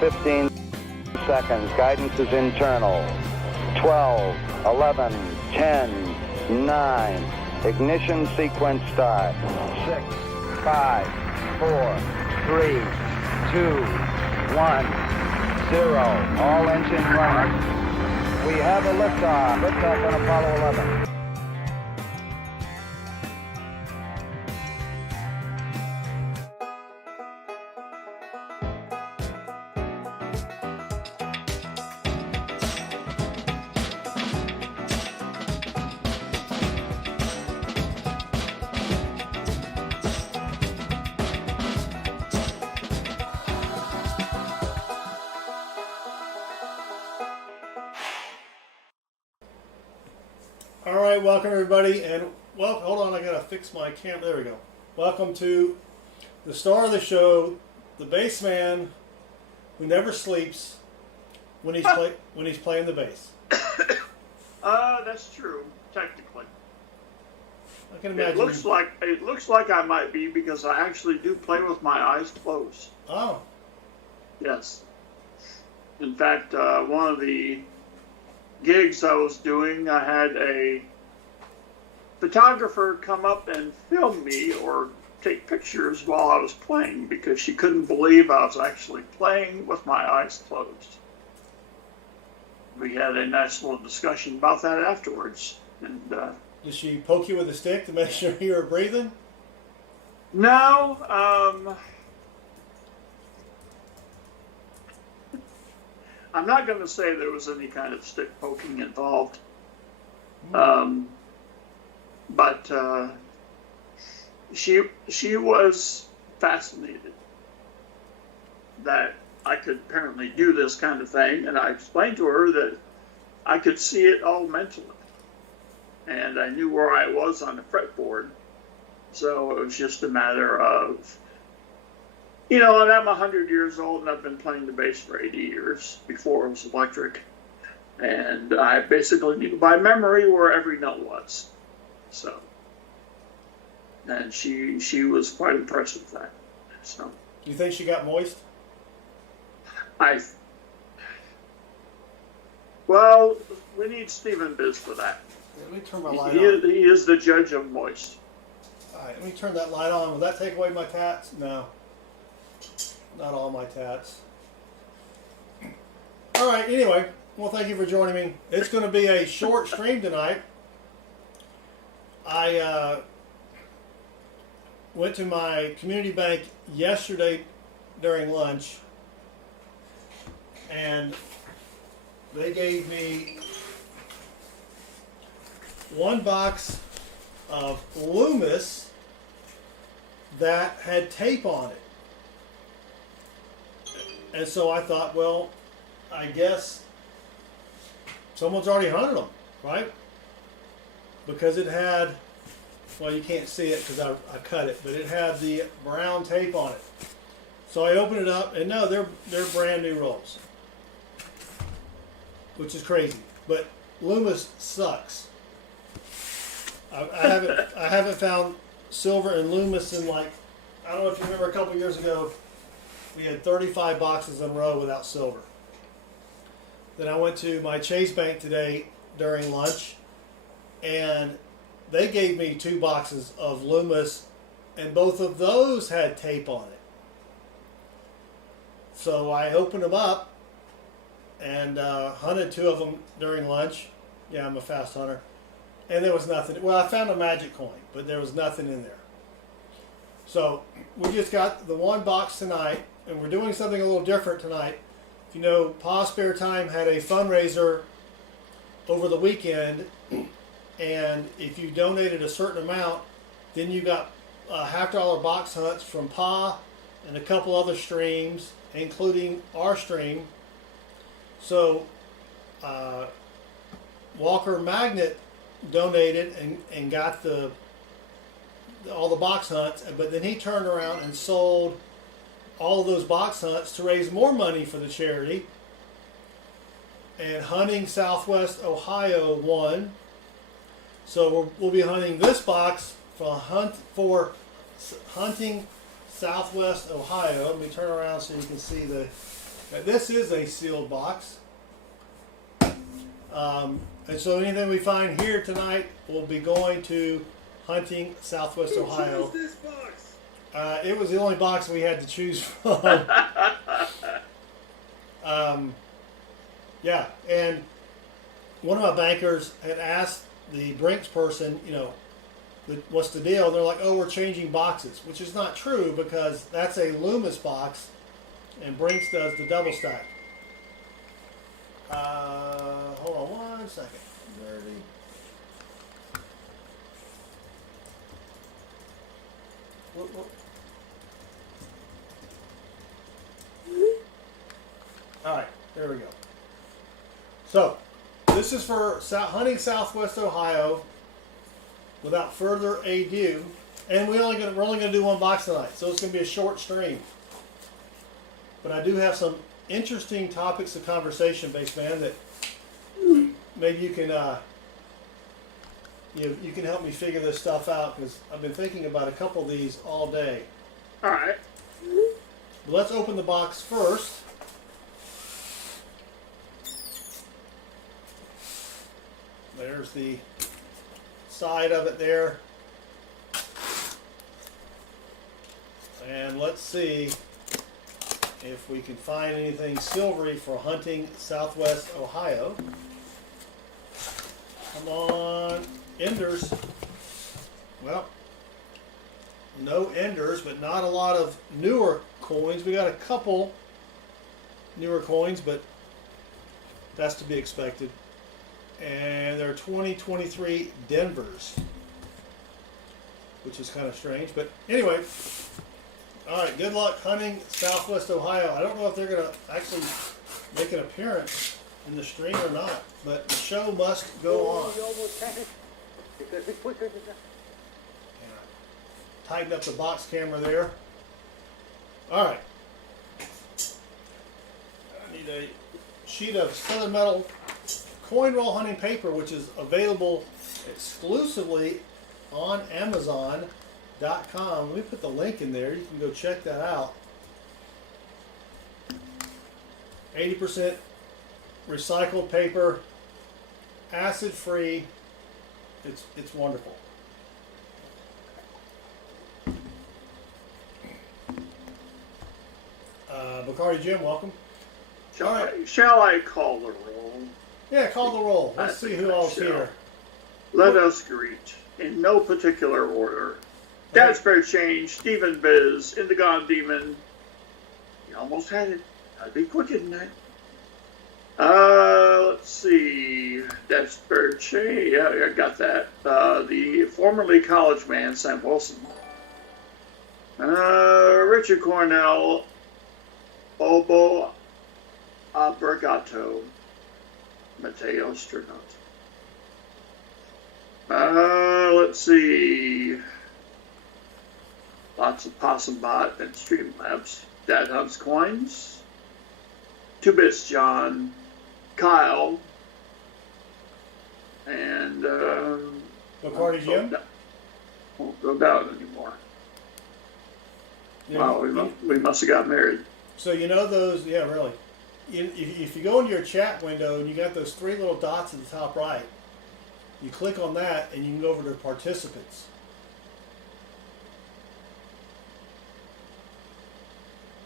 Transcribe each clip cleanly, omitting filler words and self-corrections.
15 seconds. Guidance is internal. 12, 11, 10, 9. Ignition sequence start. 6, 5, 4, 3, 2, 1, 0. All engine running. We have a liftoff. Liftoff on Apollo 11. All right, welcome everybody, and well, hold on, I gotta fix my camera. There we go. Welcome to the star of the show, the bass man who never sleeps when he's playing the bass. That's true, technically. I can imagine. It looks like I might be, because I actually do play with my eyes closed. Oh. Yes. In fact, one of the gigs I was doing, I had a photographer come up and film me or take pictures while I was playing, because she couldn't believe I was actually playing with my eyes closed. We had a nice little discussion about that afterwards. And did she poke you with a stick to make sure you were breathing? No. I'm not going to say there was any kind of stick poking involved. But she was fascinated that I could apparently do this kind of thing, and I explained to her that I could see it all mentally, and I knew where I was on the fretboard, so it was just a matter of, and I'm 100 years old, and I've been playing the bass for 80 years before it was electric, and I basically knew by memory where every note was. So, and she was quite impressed with that. So, you think she got moist? Well, we need Stephen Biz for that. Let me turn my light on. He is the judge of moist. All right, let me turn that light on. Will that take away my tats? No. Not all my tats. All right, anyway, well, thank you for joining me. It's going to be a short stream tonight. I went to my community bank yesterday during lunch, and they gave me one box of Loomis that had tape on it. And so I thought, well, I guess someone's already hunted them, right? Because it had, well, you can't see it because I cut it, but it had the brown tape on it. So I opened it up, and no, they're brand new rolls, which is crazy. But Loomis sucks. I haven't found silver and Loomis in, like, I don't know if you remember a couple years ago, we had 35 boxes in a row without silver. Then I went to my Chase Bank today during lunch, and they gave me 2 boxes of Loomis, and both of those had tape on it. So I opened them up and hunted 2 of them during lunch. Yeah, I'm a fast hunter. And there was nothing. Well, I found a magic coin, but there was nothing in there. So we just got the 1 box tonight, and we're doing something a little different tonight. If you know, Pa Spare Time had a fundraiser over the weekend, and if you donated a certain amount, then you got $50 box hunts from Pa and a couple other streams, including our stream. So Walker Magnet donated and got all the box hunts, but then he turned around and sold all of those box hunts to raise more money for the charity. And Hunting Southwest Ohio won. So we'll be hunting this box for Hunting Southwest Ohio. Let me turn around so you can see the Now, this is a sealed box. And so anything we find here tonight will be going to Hunting, Southwest Ohio. Who chose this box? It was the only box we had to choose from. Yeah, and one of my bankers had asked the Brinks person, you know, what's the deal? They're like, oh, we're changing boxes, which is not true because that's a Loomis box, and Brinks does the double stack. Hold on 1 second. Dirty. Whoop. All right, there we go. So, this is for Hunting, Southwest Ohio. Without further ado, and we're only going to do one box tonight, so it's going to be a short stream. But I do have some interesting topics of conversation, base man, that maybe you can you can help me figure this stuff out because I've been thinking about a couple of these all day. All right. But let's open the box first. There's the side of it there. And let's see if we can find anything silvery for Hunting, Southwest Ohio. Come on, enders. Well, no enders, but not a lot of newer coins. We got a couple newer coins, but that's to be expected. And they're 2023 Denvers, which is kind of strange. But anyway, all right, good luck Hunting, Southwest Ohio. I don't know if they're going to actually make an appearance in the stream or not, but the show must go on. You almost had it. It could be quicker than that. And I tightened up the box camera there. All right. I need a sheet of Southern Metal coin roll hunting paper, which is available exclusively on Amazon.com. Let me put the link in there. You can go check that out. 80% recycled paper, acid free. It's wonderful. Bacardi Jim, welcome. Shall I call the roll? Yeah, call the roll. Let's see who all's here. Let us greet, in no particular order, Dad's Fair Change, Stephen Biz, In the Gone Demon. You almost had it. I'd be quicker than that. Let's see. Dad's Fair Change. Yeah, I got that. The formerly college man, Sam Wilson. Richard Cornell, Obo Albergato, Matteo Sternot. Let's see. Lots of Possum Bot and Streamlabs. Dad Hunts Coins. 2-Bits John. Kyle. And, Bacardi Jim? Won't go down anymore. Yeah, Wow, we must have got married. So you know those, yeah, really. If you go into your chat window and you got those three little dots at the top right, you click on that and you can go over to participants.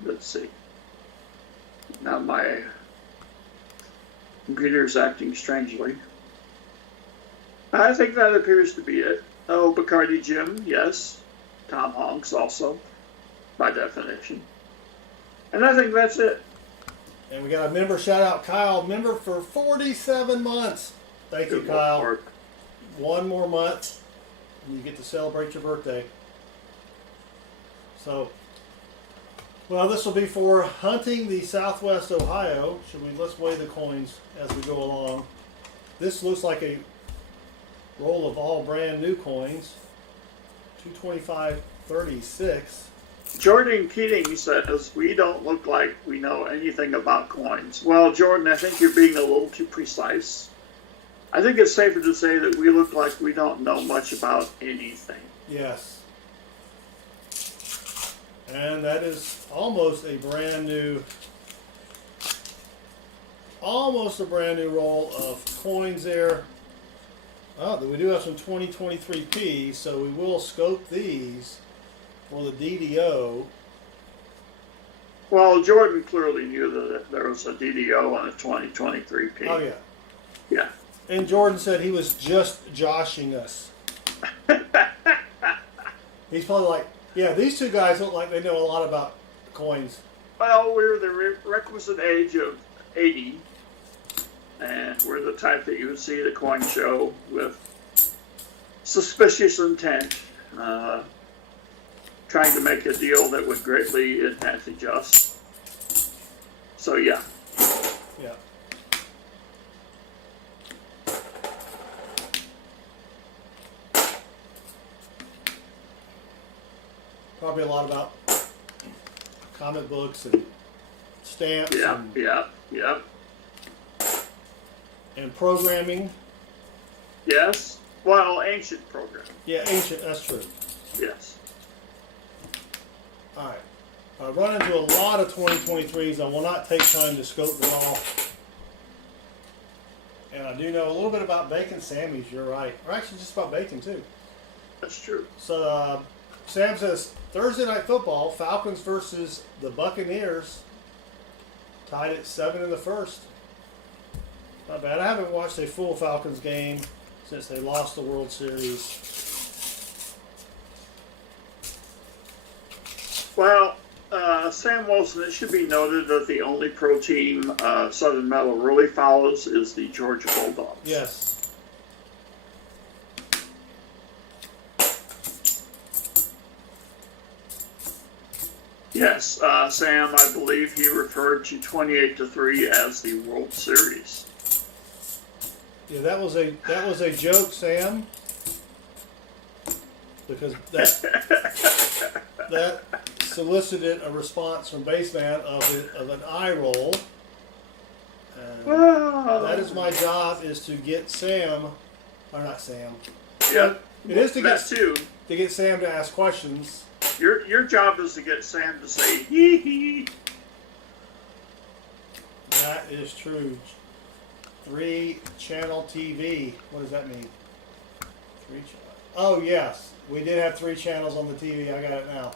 Let's see. Now my computer's acting strangely. I think that appears to be it. Oh, Bacardi Jim, yes. Tom Honks also, by definition. And I think that's it. And we got a member shout out, Kyle, member for 47 months. Thank you, Good Kyle. work. One more month and you get to celebrate your birthday. So, well, this will be for Hunting the Southwest Ohio. Let's weigh the coins as we go along. This looks like a roll of all brand new coins. 225.36. Jordan Keating says, we don't look like we know anything about coins. Well, Jordan, I think you're being a little too precise. I think it's safer to say that we look like we don't know much about anything. Yes. And that is almost a brand new almost a brand new roll of coins there. Oh, we do have some 2023P, so we will scope these for the DDO. Well, Jordan clearly knew that there was a DDO on a 2023P. Oh, yeah. Yeah. And Jordan said he was just joshing us. He's probably like, yeah, these two guys look like they know a lot about coins. Well, we're the requisite age of 80, and we're the type that you would see at a coin show with suspicious intent, trying to make a deal that would greatly advantage us. So, yeah. Yeah. Probably a lot about comic books and stamps and programming. Yes. Well, ancient programming. Yeah, ancient, that's true. Yes. All right. I run into a lot of 2023s. I will not take time to scope them all. And I do know a little bit about bacon Sammys, you're right. Or actually just about bacon too. That's true. So Sam says, Thursday Night Football, Falcons versus the Buccaneers. Tied at 7 in the first. Not bad. I haven't watched a full Falcons game since they lost the World Series. Well, Sam Wilson, it should be noted that the only pro team Southern Metal really follows is the Georgia Bulldogs. Yes. Yes, Sam, I believe he referred to 28-3 as the World Series. Yeah, that was a joke, Sam. Because that solicited a response from Baseman of an eye roll. And that is my job, is to get Sam, or not Sam. Yeah, It is to that too. get Sam to ask questions. Your job is to get Sam to say hee hee. That is true. 3-channel TV. What does that mean? 3 channels. Oh yes, we did have 3 channels on the TV. I got it now.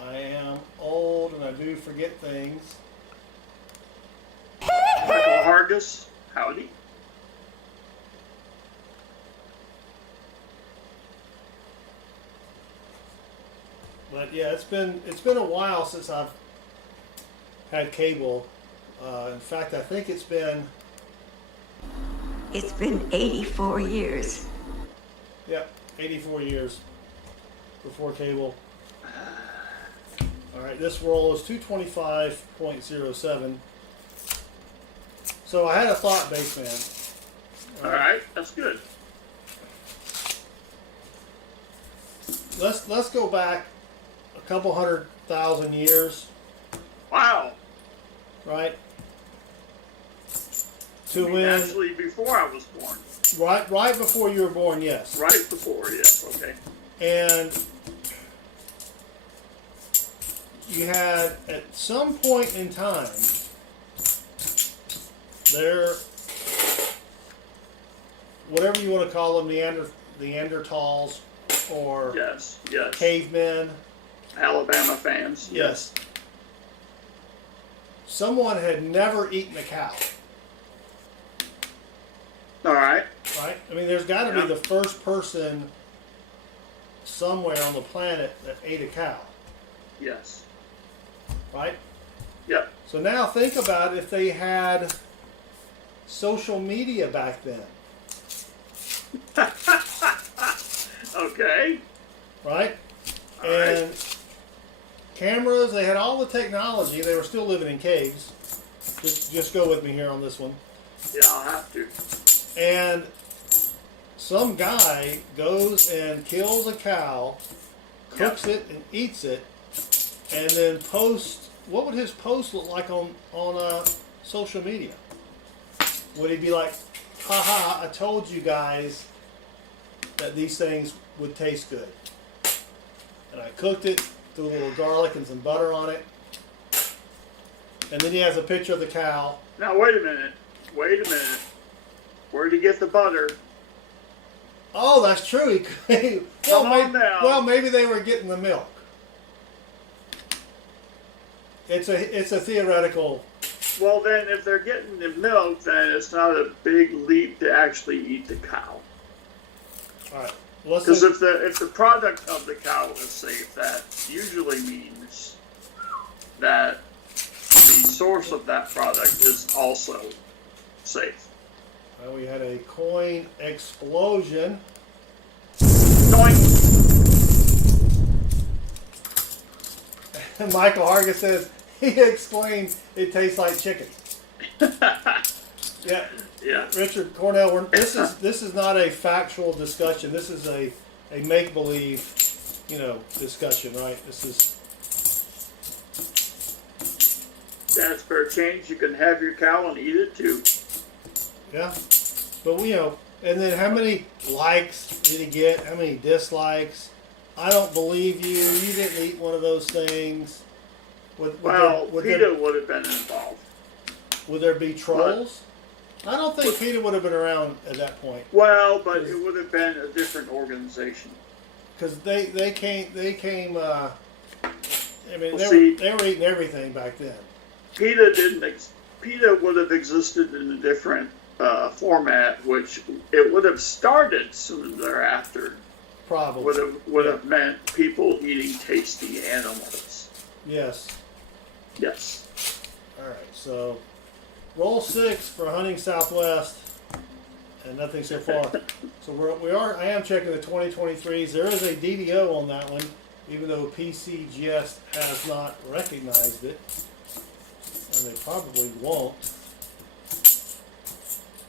I am old and I do forget things. Michael Hargis, howdy. But yeah, it's been a while since I've had cable. In fact, I think it's been 84 years. 84 years before cable. All right, this roll is 225.07. So I had a thought, Baseman. All right, that's good. Let's go back a couple 100,000 years, Wow. right? I mean, actually, before I was born. Right before you were born, yes. Right before, yes. Okay. And you had, at some point in time, there, whatever you want to call them, Neanderthals or Yes. cavemen. Alabama fans. Yes. Someone had never eaten a cow, All right. right? I mean, there's got to be the first person somewhere on the planet that ate a cow, Yes. right? Yep. So now think about if they had social media back then, Okay. right? All right. And cameras, they had all the technology. They were still living in caves. Just go with me here on this one. Yeah, I'll have to. And some guy goes and kills a cow, cooks it and eats it, and then posts. What would his post look like on social media? Would he be like, haha, I told you guys that these things would taste good. And I cooked it, threw a little garlic and some butter on it. And then he has a picture of the cow. Now wait a minute. Wait a minute. Where'd he get the butter? Oh, that's true. Come on now. Well, maybe they were getting the milk. It's a theoretical. Well, then, if they're getting the milk, then it's not a big leap to actually eat the cow. All right. Because if the product of the cow is safe, that usually means that the source of that product is also safe. Well, we had a coin explosion. Doink. And Michael Hargis says he explained it tastes like chicken. Yeah. Yeah. Richard Cornell, this is not a factual discussion. This is a make believe, discussion, right? This is. That's fair change. You can have your cow and eat it too. Yeah, but and then how many likes did he get? How many dislikes? I don't believe you. You didn't eat one of those things. PETA would have been involved. Would there be trolls? I don't think PETA would have been around at that point. Well, but it would have been a different organization. Because they came. I mean, Well, they were eating everything back then. PETA would have existed in a different format, which it would have started soon thereafter. Probably would have meant people eating tasty animals. Yes. Yes. All right. So, roll 6 for hunting Southwest, and nothing so far. So I am checking the 2023s. There is a DDO on that one, even though PCGS has not recognized it, and they probably won't.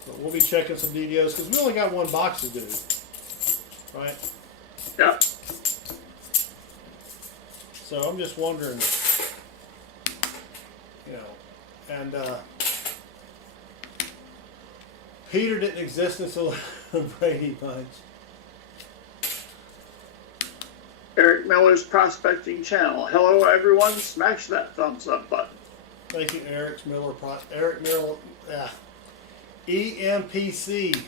But we'll be checking some DDOs because we only got one box to do, right? Yeah. So I'm just wondering, and Peter didn't exist until the Brady Bunch. Eric Miller's Prospecting Channel. Hello, everyone. Smash that thumbs up button. Thank you, Eric Miller. EMPC.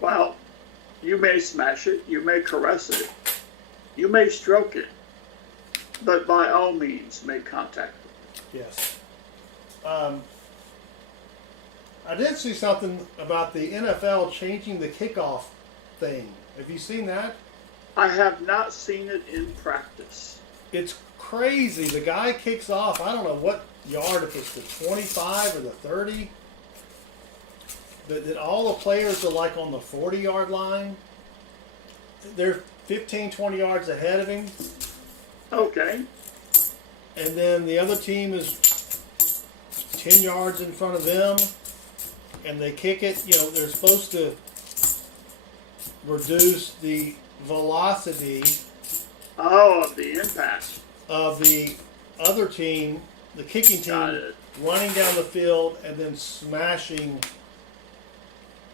Well, you may smash it, you may caress it, you may stroke it, but by all means, make contact. Yes. I did see something about the NFL changing the kickoff thing. Have you seen that? I have not seen it in practice. It's crazy. The guy kicks off, I don't know what yard, if it's the 25 or the 30. That all the players are like on the 40-yard line. They're 15, 20 yards ahead of him. Okay. And then the other team is 10 yards in front of them. And they kick it. They're supposed to reduce the velocity of the impact of the other team, the kicking team, running down the field and then smashing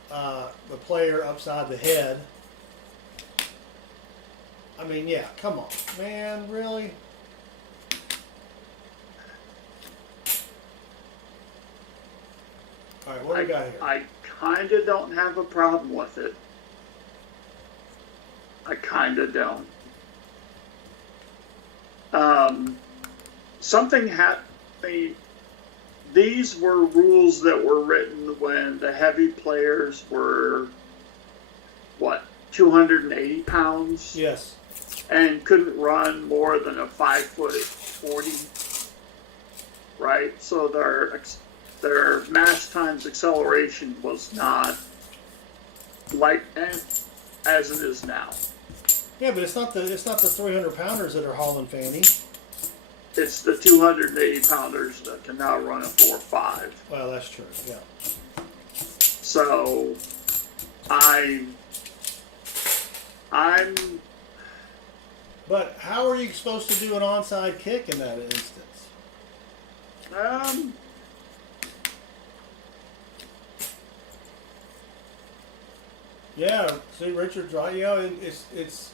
the player upside the head. I mean, yeah, come on, man, really? All right, what do we got here? I kind of don't have a problem with it. I kind of don't. Something happened. These were rules that were written when the heavy players were, 280 pounds? Yes. And couldn't run more than a 5'40", right? So their mass times acceleration was not like as it is now. Yeah, but it's not the 300 pounders that are hauling Fanny. It's the 280 pounders that can now run a 4.5. Well, that's true. Yeah. So I'm. But how are you supposed to do an onside kick in that instance? Yeah. See, Richard's right. It's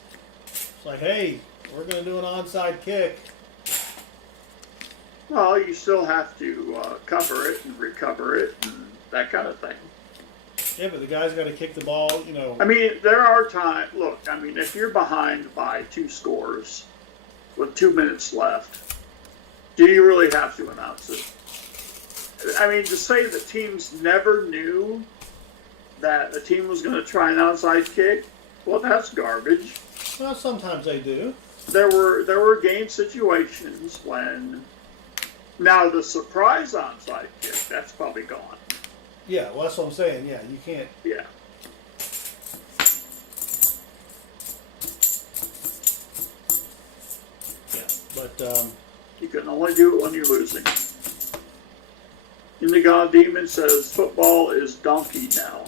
like, hey, we're going to do an onside kick. Well, you still have to cover it and recover it and that kind of thing. Yeah, but the guy's got to kick the ball, you know. I mean, there are times. Look, I mean, if you're behind by 2 scores with 2 minutes left, do you really have to announce it? I mean, to say that teams never knew that a team was going to try an onside kick, well, that's garbage. Well, sometimes they do. There were game situations when. Now the surprise onside kick, that's probably gone. Yeah, well, that's what I'm saying. Yeah, you can't. Yeah. Yeah, but You can only do it when you're losing. Indigo Demon says football is donkey now.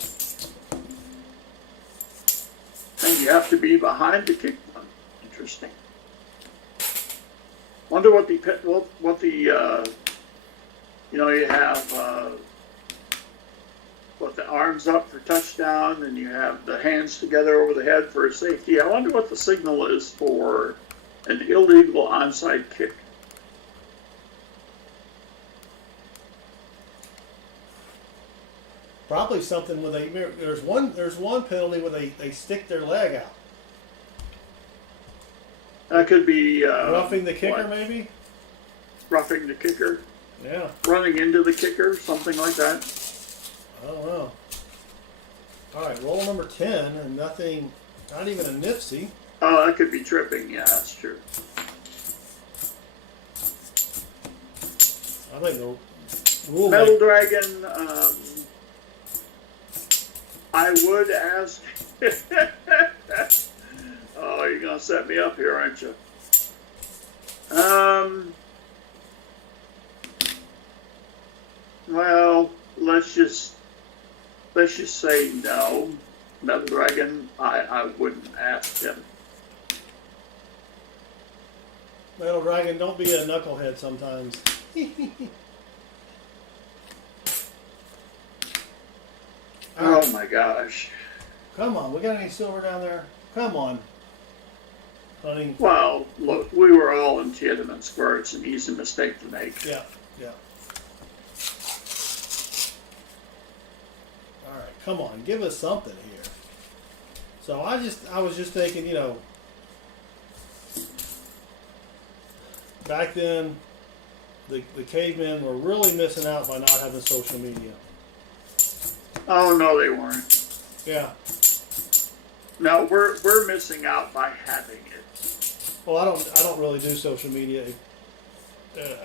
And you have to be behind to kick one. Interesting. Wonder what the you know, you have the arms up for touchdown, and you have the hands together over the head for a safety. I wonder what the signal is for an illegal onside kick. probably something where there's one penalty where they stick their leg out. That could be Roughing the kicker, what? maybe? Roughing the kicker, Yeah, running into the kicker, something like that. I don't know. All right, roll number 10, and nothing, not even a nipsey. Oh, that could be tripping. Yeah, that's true. I think the rule Metal Dragon, I would ask. Oh, you're gonna set me up here, aren't you? Well, let's just say no. Metal Dragon, I wouldn't ask him. Metal Dragon, don't be a knucklehead sometimes. Oh my gosh. Come on, we got any silver down there? Come on, honey. Well, look, we were all in Tiananmen Square. It's an easy mistake to make. Yeah, yeah. All right, come on, give us something here. So I was just thinking, you know, back then, the cavemen were really missing out by not having social media. Oh no, they weren't. Yeah. No, we're missing out by having it. Well, I don't really do social media.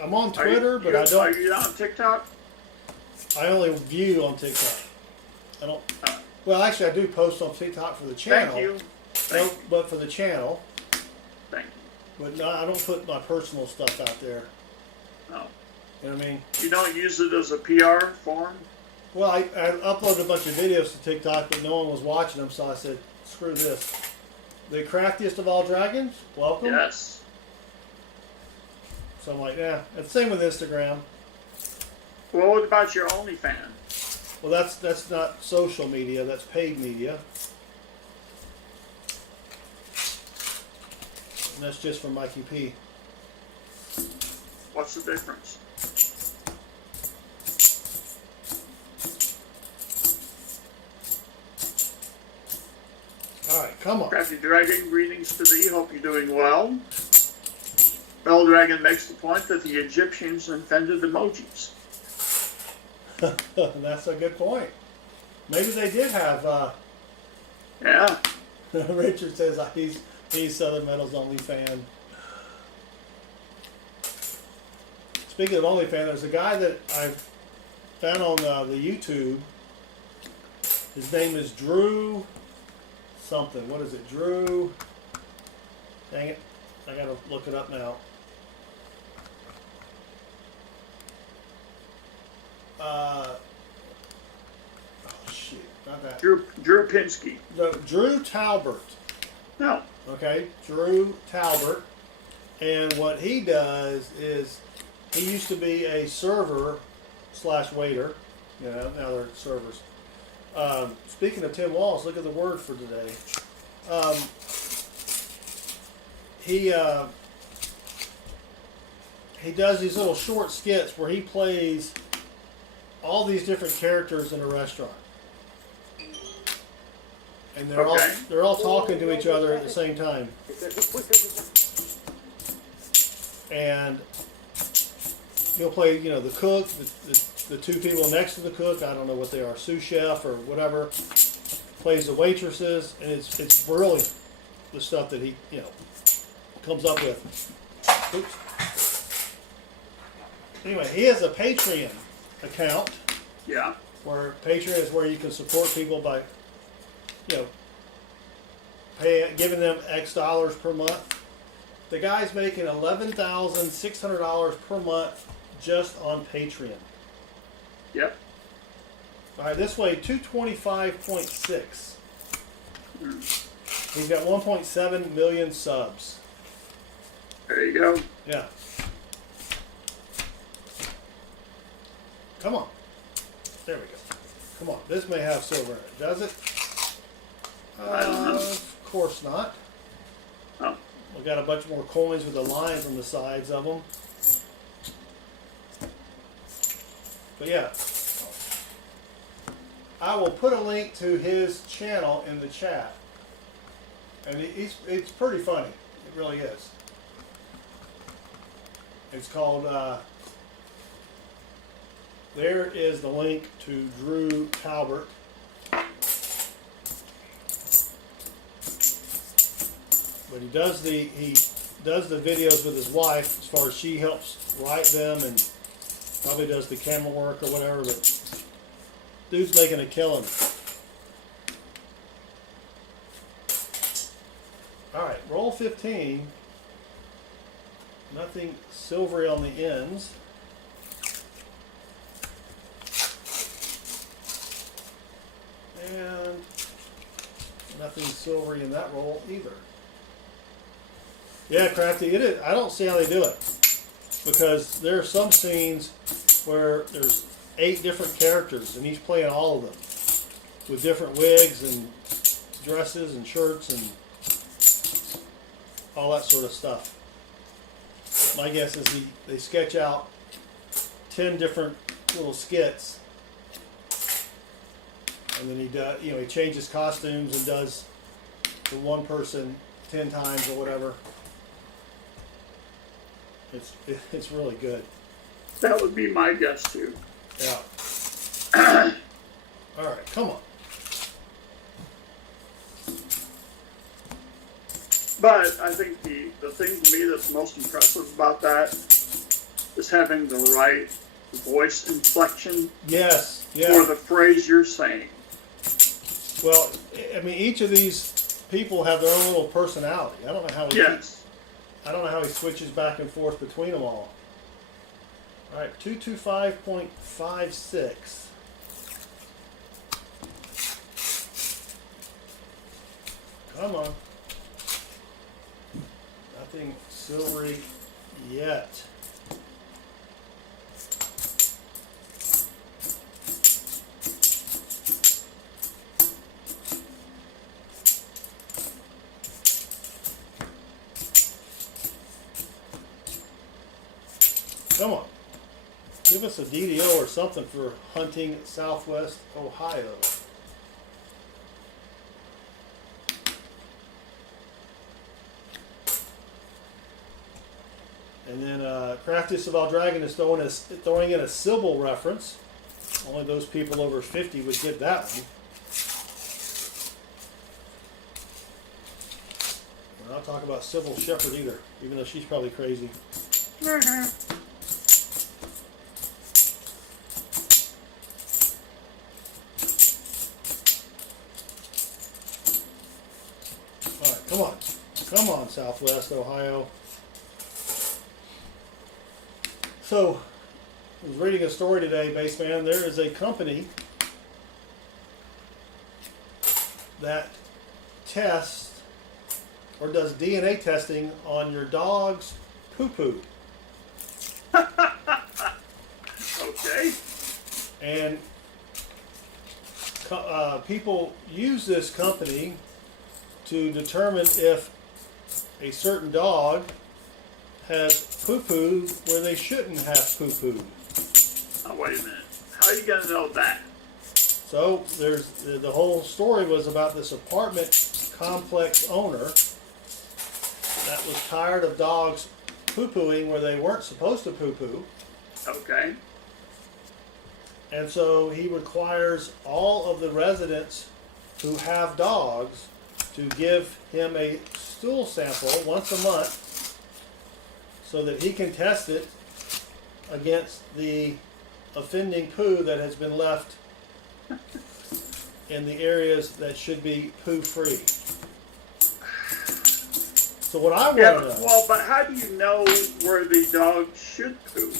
I'm on Are you- Twitter, but I Are don't. you on TikTok? I only view on TikTok. I don't. Well, actually, I do post on TikTok for the channel. Thank you. No, Thank you. but for the channel. Thank you. But no, I don't put my personal stuff out there. No. You know what I mean? You don't use it as a PR form? Well, I uploaded a bunch of videos to TikTok, but no one was watching them, so I said, screw this. The craftiest of all dragons, welcome. Yes. So I'm like, yeah. And same with Instagram. Well, what about your OnlyFans? Well, that's not social media. That's paid media. And that's just for Mikey P. What's the difference? All right, come on. Crafty Dragon, greetings to thee. Hope you're doing well. Bell Dragon makes the point that the Egyptians invented emojis. That's a good point. Maybe they did have. Yeah. Richard says he's Southern Metal's only fan. Speaking of OnlyFans, there's a guy that I found on the YouTube. His name is Drew something. What is it? Drew. Dang it. I gotta look it up now. Oh shit. Not that. Drew Pinsky. No, Drew Talbert. No. Okay, Drew Talbert. And what he does is he used to be a server / waiter. You know, now they're servers. Speaking of Tim Walls, look at the word for today. he does these little short skits where he plays all these different characters in a restaurant, and Okay. they're all talking to each other at the same time. And he'll play, you know, the cook, the two people next to the cook. I don't know what they are, sous chef or whatever. Plays the waitresses, and it's brilliant, the stuff that he, you know, comes up with. Oops. Anyway, he has a Patreon account. Yeah. Where Patreon is where you can support people by, you know, giving them X dollars per month. The guy's making $11,600 per month just on Patreon. Yep. All right, this way 225.6. He's got 1.7 million subs. There you go. Yeah. Come on. There we go. Come on. This may have silver in it. Does it? I don't know. Of course not. Oh. We got a bunch more coins with the lines on the sides of them. But yeah. I will put a link to his channel in the chat. And it's pretty funny. It really is. It's called, there is the link to Drew Talbert. But he does the videos with his wife as far as she helps write them and probably does the camera work or whatever, but dude's making a killing. Alright, roll 15. Nothing silvery on the ends. And nothing silvery in that roll either. Yeah, Crafty, it is. I don't see how they do it. Because there are some scenes where there's 8 different characters and he's playing all of them. With different wigs and dresses and shirts and all that sort of stuff. My guess is they sketch out 10 different little skits, and then he changes costumes and does the one person 10 times or whatever. It's really good. That would be my guess too. Yeah. All right, come on. But I think the thing to me that's most impressive about that is having the right voice inflection Yes. Yeah. for the phrase you're saying. Well, I mean, each of these people have their own little personality. I don't know how I don't know how he switches back and forth between them all. All right, 225.56. Come on. Nothing silvery yet. Come on. Give us a DDO or something for hunting Southwest Ohio. And then Craftiest of All Dragon is throwing in a Sybil reference. Only those people over 50 would get that one. We're not talking about Sybil Shepherd either, even though she's probably crazy. Alright, come on. Come on, Southwest Ohio. So, I was reading a story today, Baseman. There is a company that tests or does DNA testing on your dog's poo-poo. Okay. And people use this company to determine if a certain dog has poo-poo where they shouldn't have poo-poo. Oh, wait a minute. How are you going to know that? So there's the whole story was about this apartment complex owner that was tired of dogs poo-pooing where they weren't supposed to poo-poo. Okay. And so he requires all of the residents who have dogs to give him a stool sample once a month so that he can test it against the offending poo that has been left in the areas that should be poo-free. So what I want to know... Well, but how do you know where the dog should poo?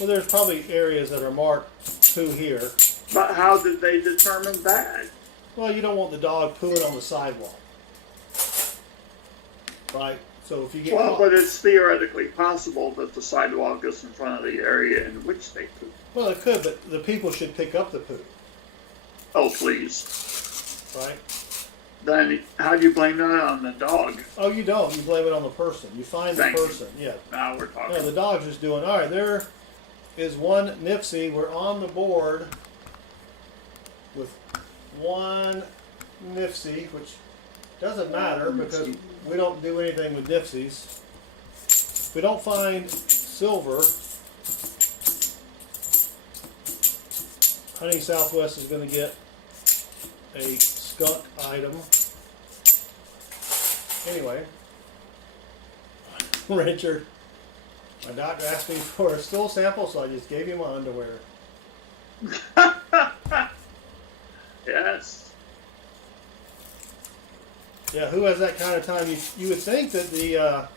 Well, there's probably areas that are marked poo here. But how did they determine that? Well, you don't want the dog pooing on the sidewalk. Right? So if you get Well, caught... but it's theoretically possible that the sidewalk is in front of the area in which they poo. Well, it could, but the people should pick up the poo. Oh, please. Right? Then how do you blame that on the dog? Oh, you don't. You blame it on the person. You find the Thank you. person. Yeah. Now we're talking. No, the dog's just doing, all right, there is one Nipsey. We're on the board with one Nipsey, which doesn't matter because we don't do anything with Nipseys. If we don't find silver, Hunting Southwest is going to get a skunk item. Anyway, Richard, my doctor asked me for a stool sample, so I just gave you my underwear. Yes. Yeah, who has that kind of time? You would think that the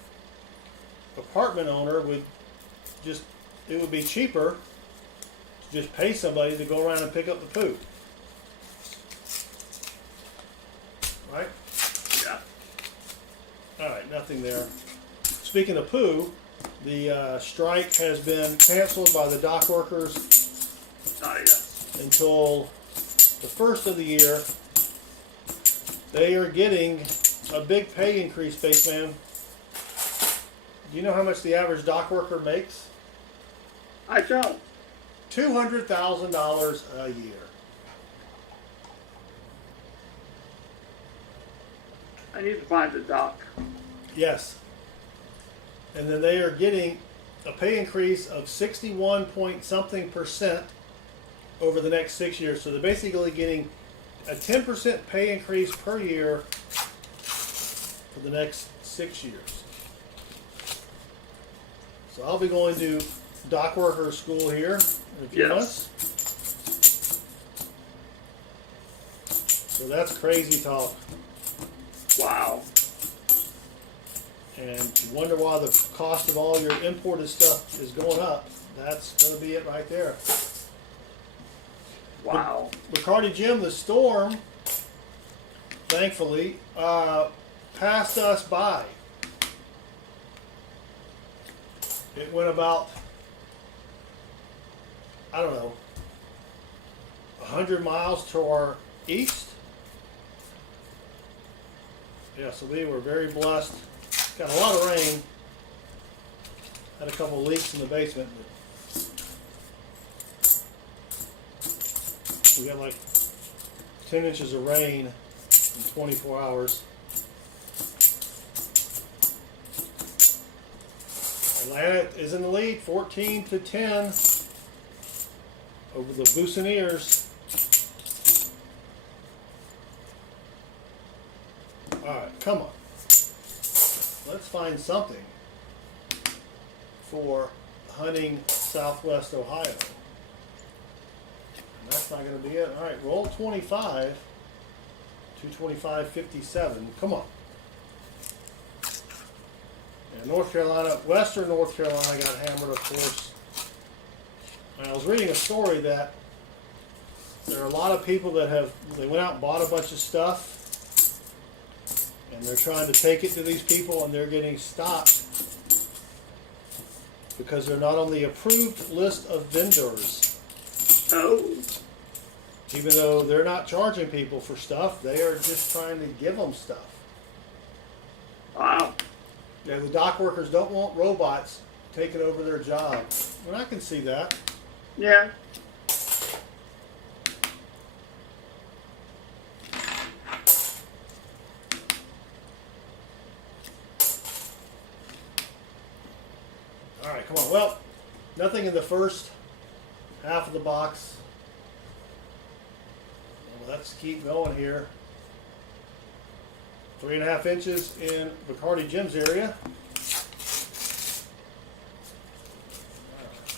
apartment owner would just, it would be cheaper to just pay somebody to go around and pick up the poo. Right? Yeah. All right, nothing there. Speaking of poo, the strike has been canceled by the dock workers Not yet. until the first of the year. They are getting a big pay increase, Spaceman. Do you know how much the average dock worker makes? I don't. $200,000 a year. I need to find the doc. Yes. And then they are getting a pay increase of 61 point something percent over the next 6 years. So they're basically getting a 10% pay increase per year for the next 6 years. So I'll be going to dock worker school here in a few months. So that's crazy talk. Wow. And you wonder why the cost of all your imported stuff is going up. That's going to be it right there. Wow. McCarty Jim, the storm, thankfully, passed us by. It went about, I don't know, 100 miles to our east. Yeah, so we were very blessed. Got a lot of rain. Had a couple of leaks in the basement. We got like 10 inches of rain in 24 hours. Atlanta is in the lead, 14-10 over the Buccaneers. All right, come on. Let's find something for Hunting Southwest Ohio. And that's not going to be it. All right, roll 25, 225.57. Come on. And North Carolina, Western North Carolina got hammered, of course. And I was reading a story that there are a lot of people that they went out and bought a bunch of stuff, and they're trying to take it to these people, and they're getting stopped because they're not on the approved list of vendors. Oh. Even though they're not charging people for stuff, they are just trying to give them stuff. Wow. Yeah, the dock workers don't want robots taking over their job. Well, I can see that. Yeah. All right, come on. Well, nothing in the first half of the box. Well, let's keep going here. 3.5 inches in Bacardi Jim's area.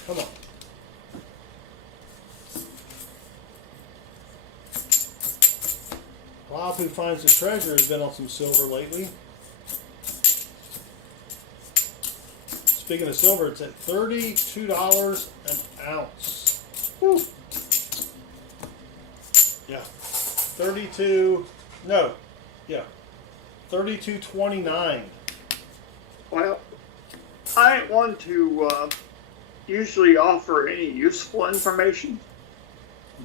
Come on. Bob, who finds the treasure, has been on some silver lately. Speaking of silver, it's at $32 an ounce. Woo. Yeah. 32.29. Well, I ain't one to usually offer any useful information,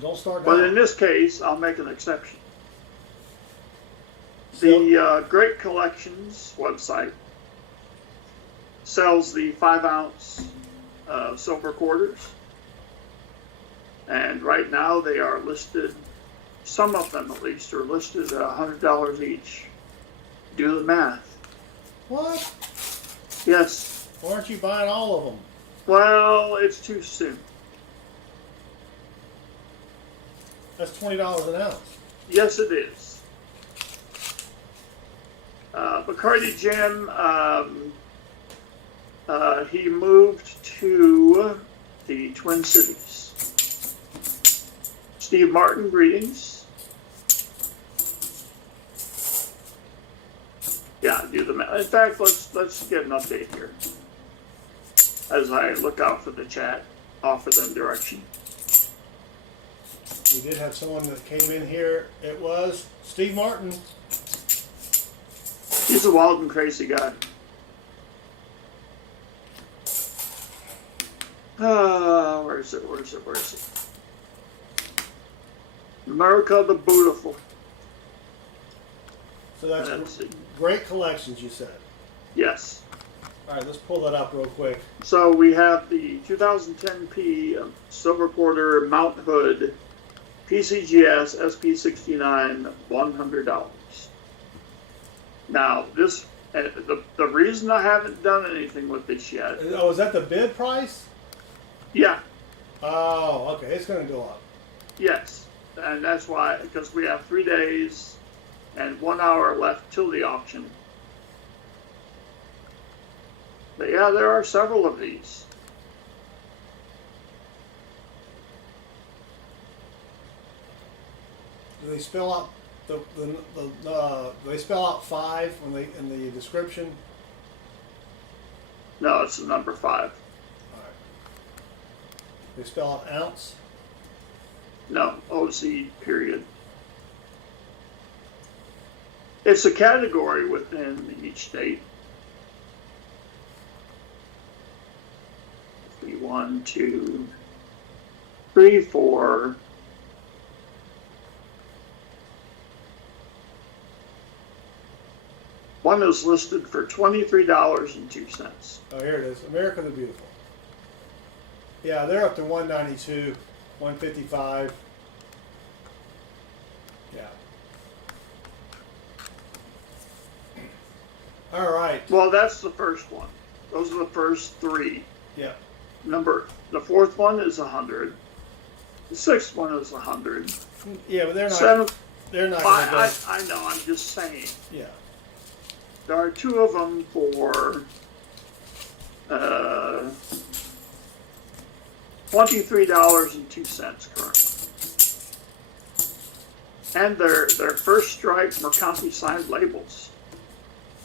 Don't start but now. in this case, I'll make an exception. The Great Collections website sells the 5-ounce silver quarters, and right now they are listed, some of them at least, are listed at $100 each. Do the math. What? Yes. Why aren't you buying all of them? Well, it's too soon. That's $20 an ounce. Yes, it is. Bacardi Jim, he moved to the Twin Cities. Steve Martin, greetings. Yeah, do the math. In fact, let's get an update here as I look out for the chat, offer them direction. We did have someone that came in here. It was Steve Martin. He's a wild and crazy guy. Where is it? America the Beautiful. So that's Let's see. Great Collections, you said. Yes. All right, let's pull that up real quick. So we have the 2010P silver quarter mount hood PCGS SP69 $100. Now this, the reason I haven't done anything with this yet. Oh, is that the bid price? Yeah. Oh, okay. It's going to go up. Yes, and that's why, because we have 3 days and 1 hour left till the auction. But yeah, there are several of these. Do they spell out do they spell out 5 when they in the description? No, it's the number 5. All right. They spell out ounce. No, OZ period. It's a category within each state. 1, 2, 3, 4. One is listed for $23.02. Oh, here it is. America the Beautiful. Yeah, they're up to 192, 155. Yeah. All right. Well, that's the first one. Those are the first 3. Yeah. The 4th one is 100. The 6th one is 100. Yeah, but they're not. 7th, They're not going to go. I know. I'm just saying. Yeah. There are 2 of them for $23.02 currently, and they're first strike Mercanti signed labels,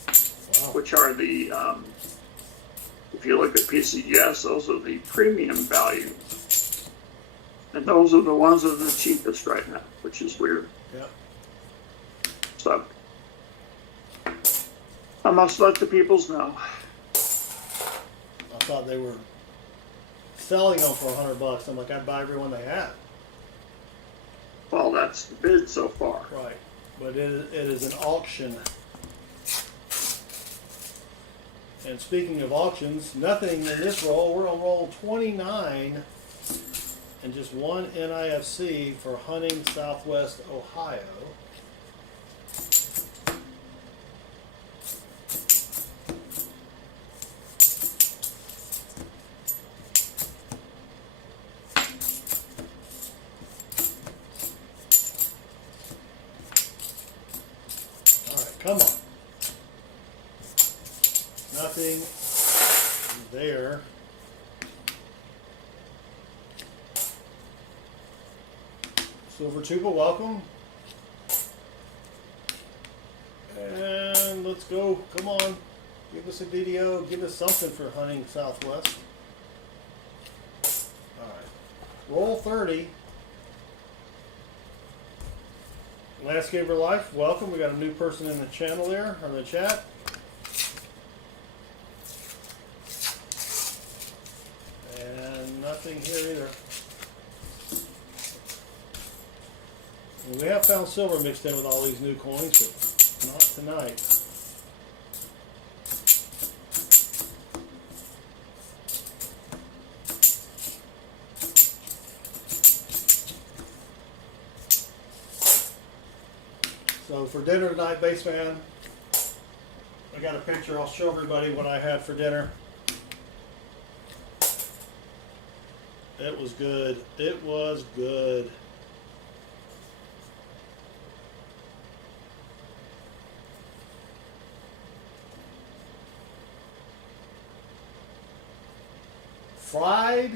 Wow. which are the if you look at PCGS, those are the premium value, and those are the ones that are the cheapest right now, which is weird. Yeah. So I must let the peoples know. I thought they were selling them for $100. I'm like, I'd buy every one they had. Well, that's the bid so far. Right. But it is an auction. And speaking of auctions, nothing in this roll. We're on roll 29 and just one NIFC for hunting Southwest Ohio. Come on. Nothing there. Silver Tuba, welcome. And let's go. Come on. Give us a video. Give us something for hunting Southwest. Alright. Roll 30. Landscaper Life, welcome. We got a new person in the channel there, or the chat. And nothing here either. And we have found silver mixed in with all these new coins, but not tonight. So for dinner tonight, Baseman, I got a picture. I'll show everybody what I had for dinner. It was good. It was good. Fried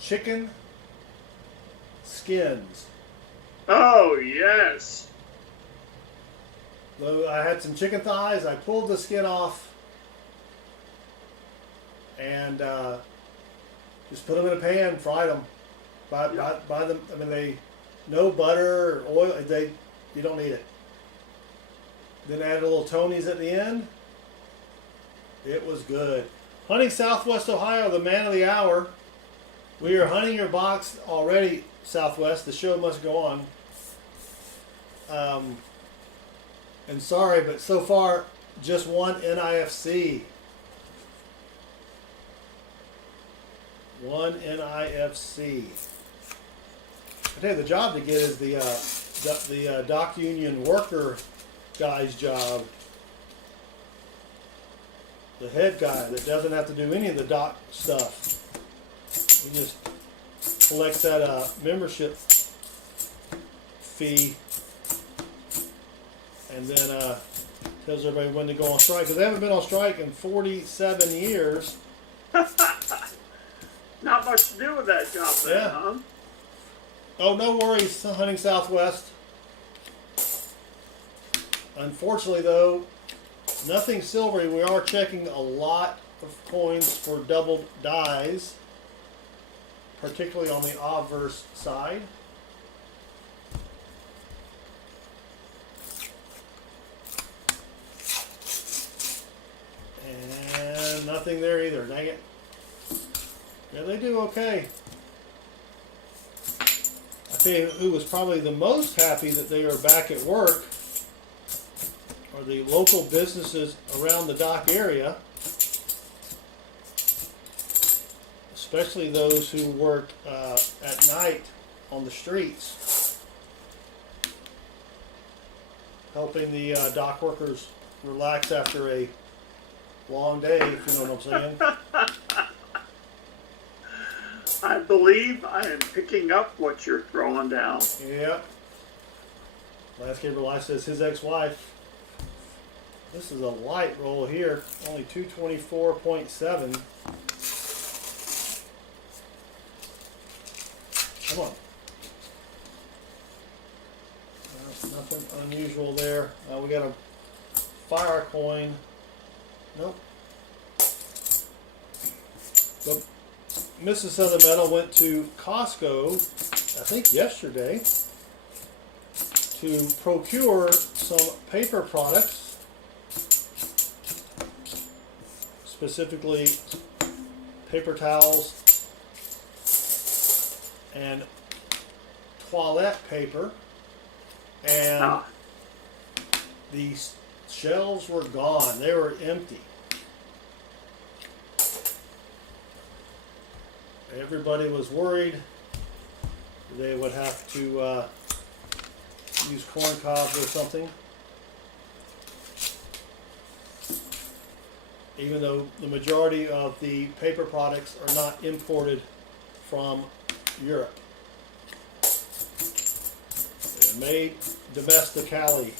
chicken skins. Oh, yes. So I had some chicken thighs. I pulled the skin off and just put them in a pan, fried them. Buy them. I mean, they no butter or oil. You don't need it. Then add a little Tony's at the end. It was good. Hunting Southwest Ohio, the man of the hour. We are hunting your box already, Southwest. The show must go on. And sorry, but so far, just one NIFC. One NIFC. I tell you, the job to get is the dock union worker guy's job. The head guy that doesn't have to do any of the dock stuff. He just collects that membership fee and then tells everybody when to go on strike. Because they haven't been on strike in 47 years. Not much to do with that job then, Yeah. huh? Oh, no worries, hunting Southwest. Unfortunately, though, nothing silvery. We are checking a lot of coins for double dies, particularly on the obverse side. And nothing there either. Dang it. Yeah, they do okay. I tell you who was probably the most happy that they are back at work are the local businesses around the dock area, especially those who work at night on the streets, helping the dock workers relax after a long day, if you know what I'm saying. I believe I am picking up what you're throwing down. Yep. Landscaper Life says his ex-wife. This is a light roll here, only 224.7. Come on. Nothing unusual there. We got a fire coin. Nope. The Mrs. Southern Metal went to Costco, I think yesterday, to procure some paper products, specifically paper towels and toilet paper, and the Shelves were gone. They were empty. Everybody was worried they would have to use corn cobs or something. Even though the majority of the paper products are not imported from Europe. They're made domestically.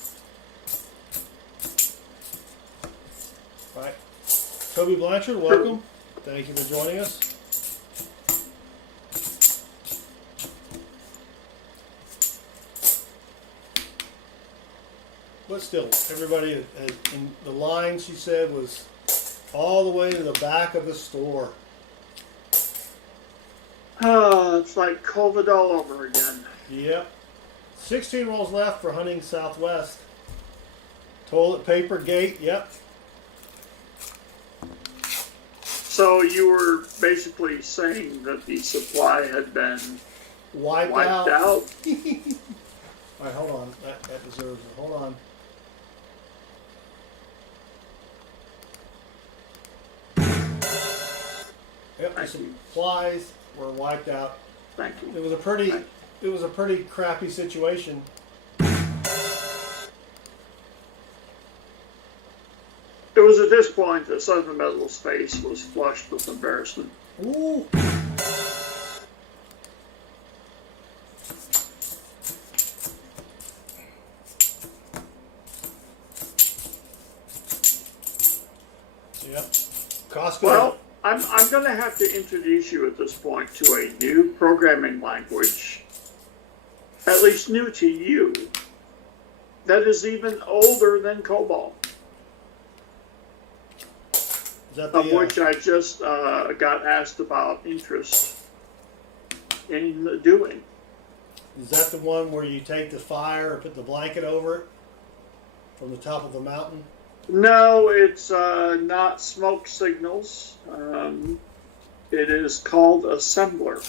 Right. Toby Blanchard, welcome. Thank you for joining us. But still, everybody in the line, she said, was all the way to the back of the store. Oh, it's like COVID all over again. Yep. 16 rolls left for Hunting Southwest. Toilet paper gate, yep. So you were basically saying that the supply had been Wiped wiped out? All right, hold on. That deserves it. Hold on. Yep, the Thank you. supplies were wiped out. Thank you. It was a pretty crappy situation. It was at this point that Southern Metal's face was flushed with embarrassment. Ooh. Yep. Costco. Well, I'm going to have to introduce you at this point to a new programming language, at least new to you, that is even older than COBOL, Is that of the, which I just got asked about interest in doing. is that the one where you take the fire and put the blanket over it from the top of the mountain? No, it's not smoke signals. It is called assembler.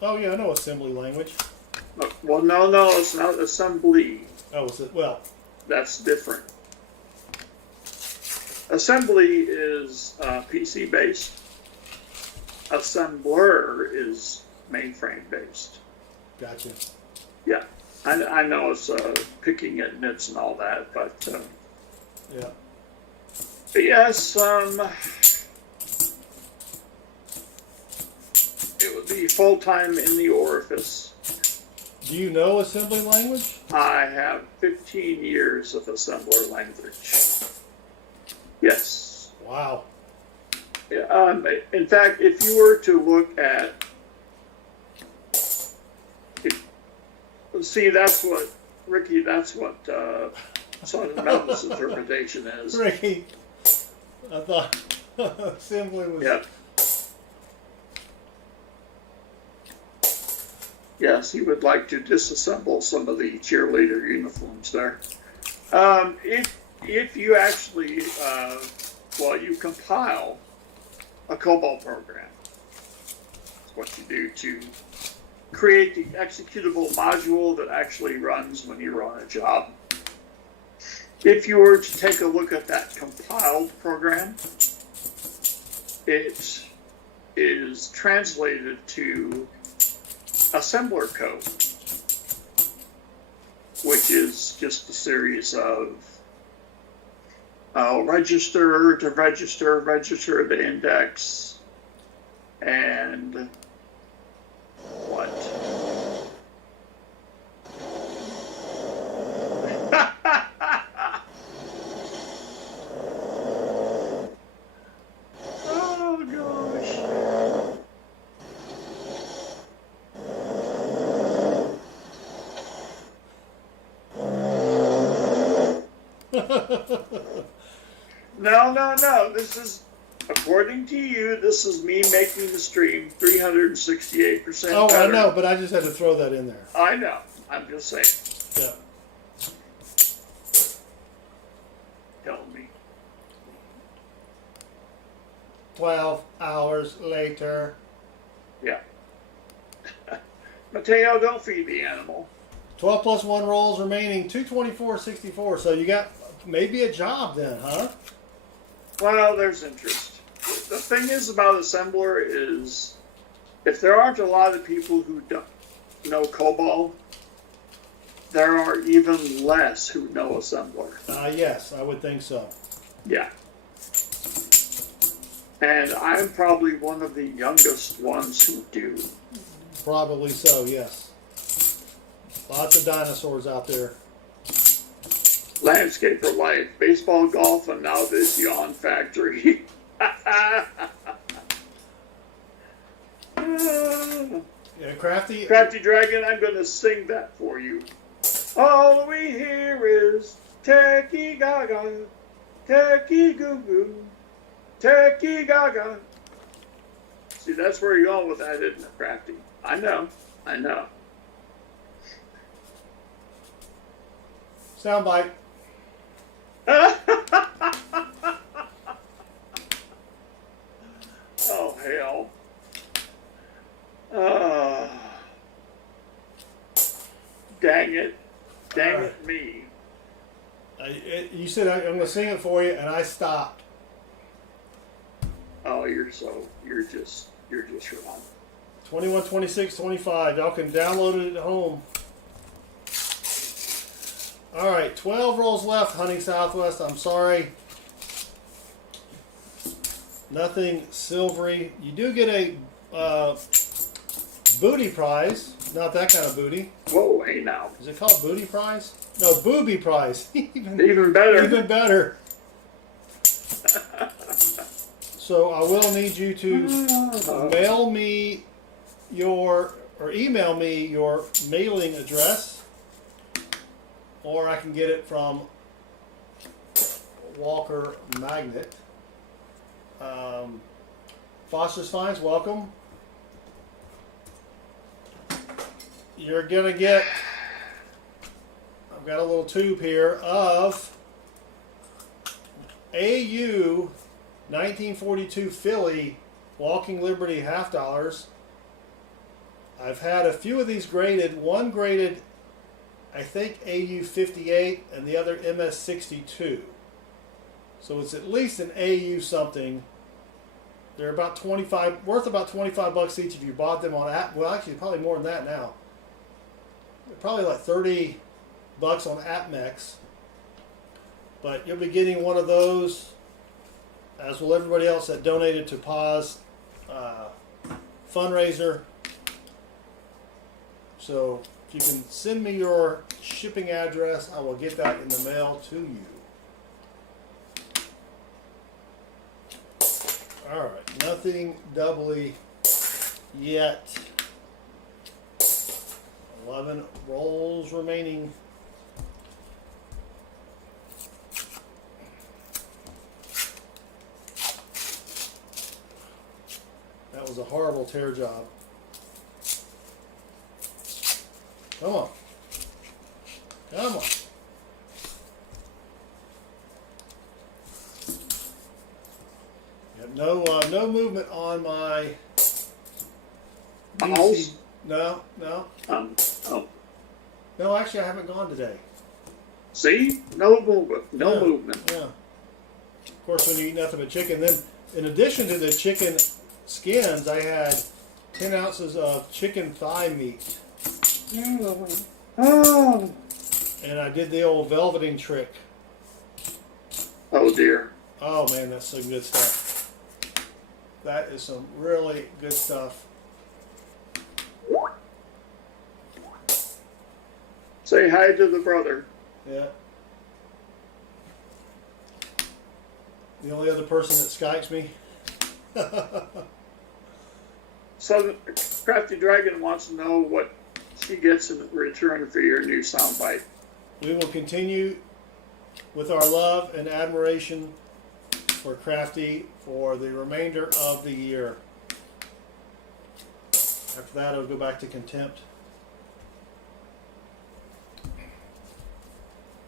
Oh yeah, I know assembly language. Well, no, it's not assembly. Oh, is it? Well, That's different. Assembly is PC based. Assembler is mainframe based. gotcha. Yeah, I know it's picking at nits and all that, but Yeah. yes, it would be full time in the orifice. Do you know assembly language? I have 15 years of assembler language. Yes. Wow. Yeah, in fact, if you were to look at, see, that's what, Ricky, that's what Sergeant Mountain's interpretation is. Ricky, I thought assembly was. Yeah. Yes, he would like to disassemble some of the cheerleader uniforms there. If you actually, you compile a COBOL program, that's what you do to create the executable module that actually runs when you run a job. If you were to take a look at that compiled program, it is translated to assembler code, which is just a series of register to register to index, and what? Oh gosh. No. This is, according to you, this is me making the stream 368% Oh, better. I know, but I just had to throw that in there. I know. I'm just saying. Yeah. Tell me. 12 hours later. Yeah. Mateo, don't feed the animal. 12 plus 1 rolls remaining, 224.64. So you got maybe a job then, huh? Well, there's interest. The thing is about assembler is, if there aren't a lot of people who don't know COBOL, there are even less who know assembler. Yes, I would think so. Yeah. And I'm probably one of the youngest ones who do. Probably so, yes. Lots of dinosaurs out there. Landscape for life, baseball, golf, and now this yawn factory. Yeah, Crafty. Crafty Dragon, I'm going to sing that for you. All we hear is techie gaga, techie goo goo, techie gaga. See, that's where you're going with that, isn't it, Crafty? I know. Soundbite. Oh, hell. Dang it. Dang it me. You said I'm going to sing it for you, and I stopped. Oh, you're just wrong. 21, 26, 25. Y'all can download it at home. All right, 12 rolls left, Hunting Southwest. I'm sorry. Nothing silvery. You do get a booty prize. Not that kind of booty. Whoa, hey now. Is it called booty prize? No, booby prize. Even better. Even better. So I will need you to mail me or email me your mailing address, or I can get it from Walker Magnet. Foster's Finds, welcome. You're gonna get, I've got a little tube here of AU 1942 Philly Walking Liberty half dollars. I've had a few of these graded. One graded, I think, AU 58 and the other MS 62. So it's at least an AU something. They're about worth about 25 bucks each if you bought them on app. Well, actually, probably more than that now. They're probably like 30 bucks on AppMex. But you'll be getting one of those, as will everybody else that donated to Pa's fundraiser. So if you can send me your shipping address, I will get that in the mail to you. All right, nothing doubly yet. 11 rolls remaining. That was a horrible tear job. Come on. Come on. No movement on my Mouse? No. Oh. No, actually, I haven't gone today. See? No movement. No movement. Yeah. Of course, when you eat nothing but chicken, then in addition to the chicken skins, I had 10 ounces of chicken thigh meat. Oh. And I did the old velveting trick. Oh, dear. Oh, man, that's some good stuff. That is some really good stuff. Say hi to the brother. Yeah. The only other person that Skypes me. So, Crafty Dragon wants to know what she gets in return for your new soundbite. We will continue with our love and admiration for Crafty for the remainder of the year. After that, it'll go back to contempt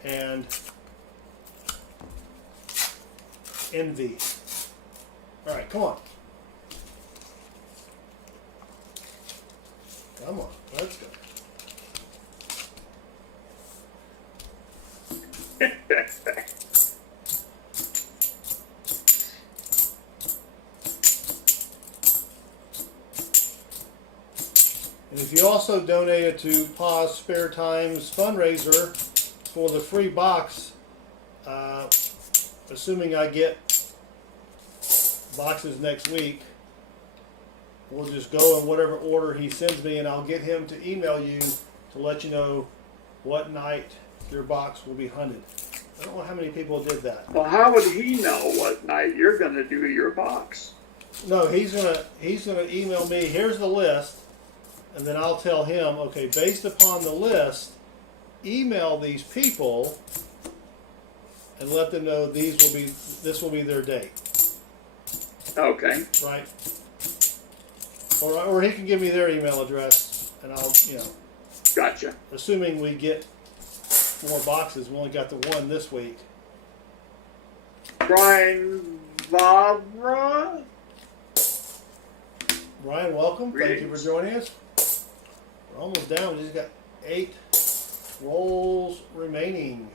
and envy. All right, come on. Come on, let's go. And if you also donated to Pa's Spare Times fundraiser for the free box, assuming I get boxes next week, we'll just go in whatever order he sends me, and I'll get him to email you to let you know what night your box will be hunted. I don't know how many people did that. Well, how would he know what night you're going to do your box? No, he's gonna email me. Here's the list, and then I'll tell him, okay, based upon the list, email these people and let them know this will be their date. Okay. Right. Or he can give me their email address, and I'll, Gotcha. assuming we get more boxes. We only got the one this week. Brian Vavra? Brian, welcome. Thank you for Greetings. joining us. We're almost down. We just got 8 rolls remaining.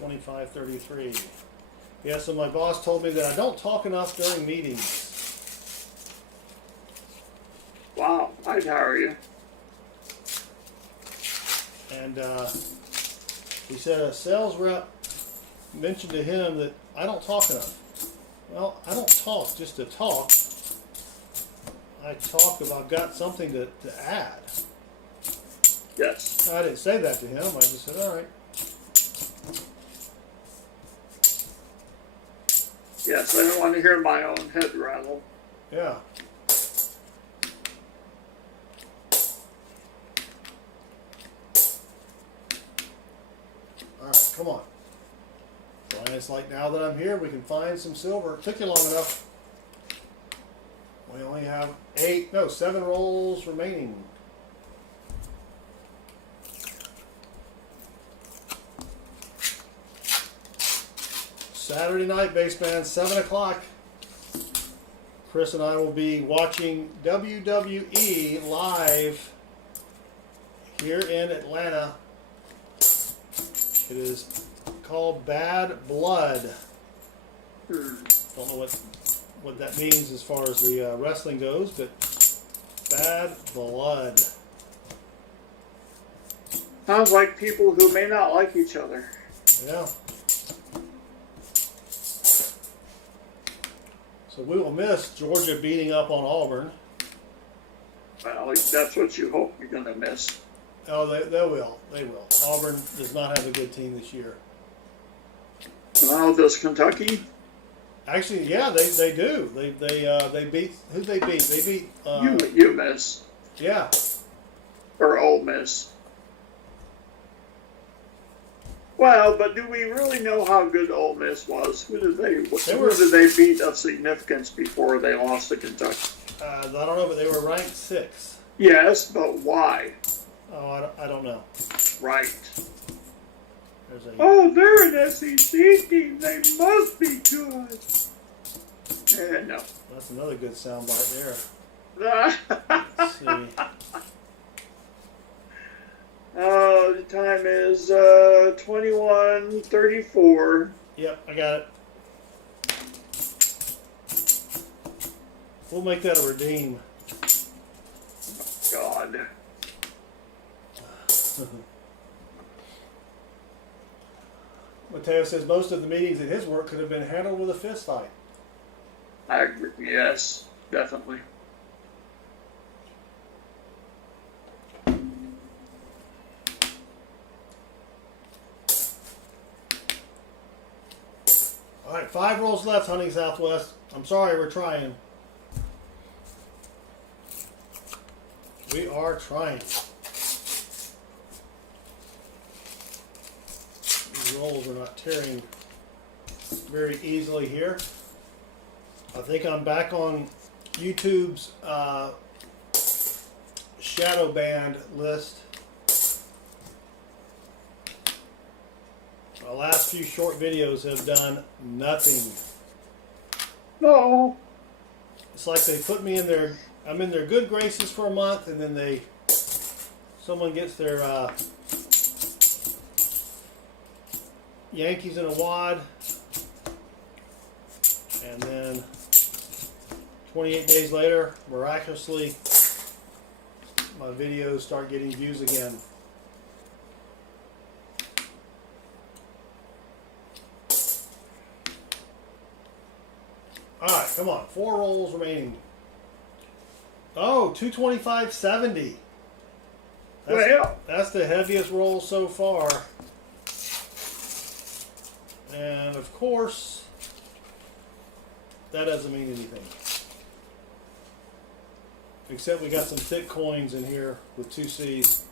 225.33. Yeah, so my boss told me that I don't talk enough during meetings. Wow, I'd hire you. And he said a sales rep mentioned to him that I don't talk enough. Well, I don't talk just to talk. I talk if I've got something to add. Yes. I didn't say that to him. I just said, all right. Yes, I don't want to hear my own head rattle. Yeah. All right, come on. Brian, it's like now that I'm here, we can find some silver. It took you long enough. We only have 7 rolls remaining. Saturday night, base band, 7 o'clock. Chris and I will be watching WWE live here in Atlanta. It is called Bad Blood. Don't know what that means as far as the wrestling goes, but Bad Blood. Sounds like people who may not like each other. Yeah. So we will miss Georgia beating up on Auburn. Well, that's what you hope you're going to miss. Oh, they will. They will. Auburn does not have a good team this year. Well, does Kentucky? Actually, yeah, they do. They beat who they beat. They beat You miss. yeah. Or Ole Miss. Well, but do we really know how good Ole Miss was? Who did they beat of significance before they lost to Kentucky? I don't know, but they were ranked 6th. Yes, but why? Oh, I don't know. Right. There's a They're an SEC team. They must be good. No. that's another good soundbite there. Let's see. The time is 21:34. Yep, I got it. We'll make that a redeem. God. Mateo says most of the meetings at his work could have been handled with a fist fight. I agree. Yes, definitely. All right, 5 rolls left, Hunting Southwest. I'm sorry, we're trying. We are trying. These rolls are not tearing very easily here. I think I'm back on YouTube's shadow band list. The last few short videos have done nothing. No. It's like they put me in their, I'm in their good graces for a month, and then someone gets their Yankees in a wad, and then 28 days later, miraculously, my videos start getting views again. Alright, come on. 4 rolls remaining. Oh, 225.70. Well, That's the heaviest roll so far. And of course, that doesn't mean anything. Except we got some thick coins in here with 2 C's.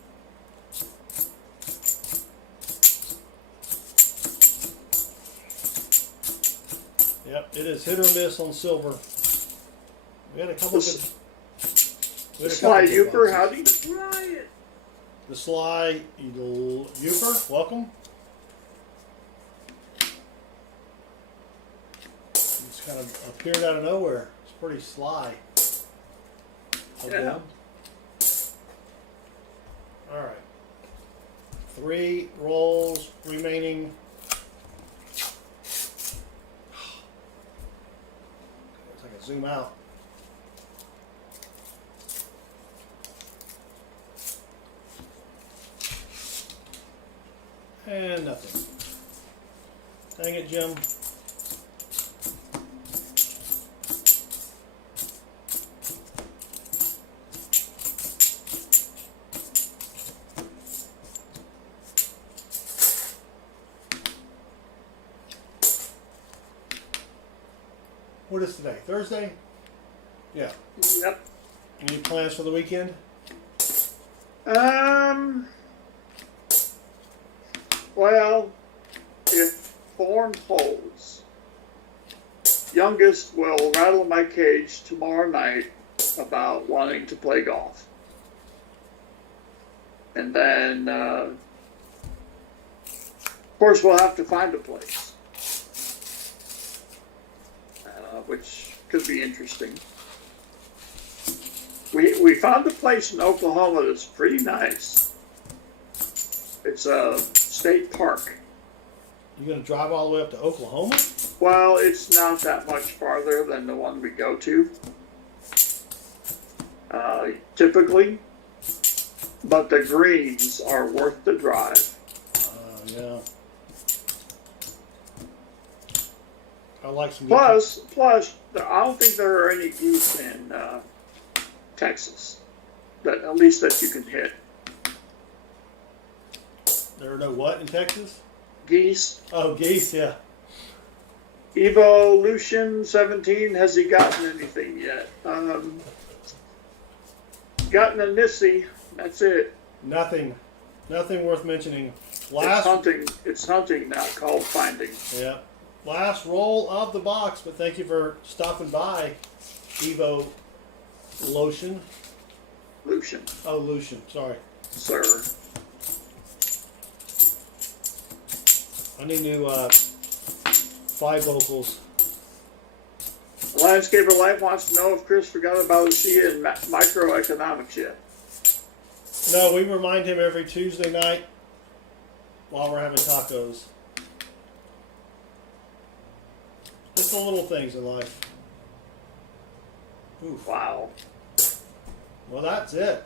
Yep, it is hit or miss on silver. We had a couple of good. the Sly Uper, how do you try it? The Sly Uper, welcome. It's kind of appeared out of nowhere. It's pretty sly. Yeah. All right. 3 rolls remaining. If I can zoom out. And nothing. Dang it, Jim. What is today? Thursday? Yeah. Yep. Any plans for the weekend? Well, if form holds, youngest will rattle my cage tomorrow night about wanting to play golf. And then, of course, we'll have to find a place, which could be interesting. We found a place in Oklahoma that's pretty nice. It's a state park. You gonna drive all the way up to Oklahoma? Well, it's not that much farther than the one we go to, typically, but the greens are worth the drive. Yeah. I like some. Plus, I don't think there are any geese in Texas, at least that you can hit. There are no what in Texas? Geese. Oh, geese, yeah. Evolution 17, has he gotten anything yet? Gotten a Nissy, that's it. Nothing worth mentioning. It's hunting now, called finding. Yeah. Last roll of the box, but thank you for stopping by, Evo Lotion. Lucian, Oh, Lucian, sorry. sir. I need new 5 vocals. Landscaper Life wants to know if Chris forgot about Lucia and microeconomics yet. No, we remind him every Tuesday night while we're having tacos. Just the little things in life. Oof. Wow. Well, that's it.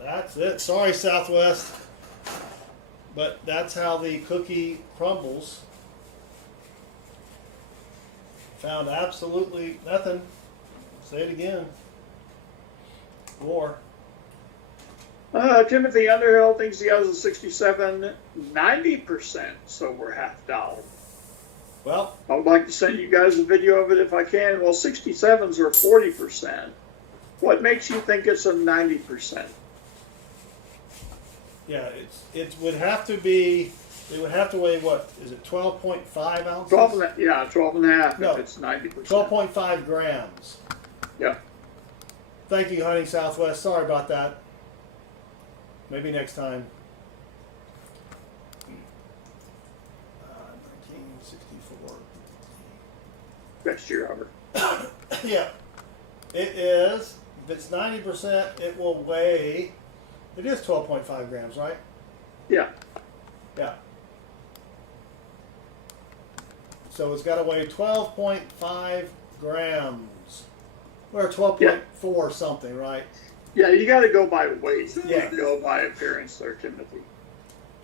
That's it. Sorry, Southwest. But that's how the cookie crumbles. Found absolutely nothing. Say it again. More. Timothy Underhill thinks he has a 67, 90%, so we're half dollar. Well, I would like to send you guys a video of it if I can. Well, 67s are 40%. What makes you think it's a 90%? yeah, it would have to be. It would have to weigh what? Is it 12.5 ounces? 12 and a half No, if it's 90%. 12.5 grams. Yeah. Thank you, Hunting Southwest. Sorry about that. Maybe next time. 1964. Best year ever. Yeah. It is. If it's 90%, it will weigh. It is 12.5 grams, right? Yeah. Yeah. So it's got to weigh 12.5 grams. Or 12.4 something, right? Yeah, you got to go by weight. You Yeah. can't go by appearance there, Timothy.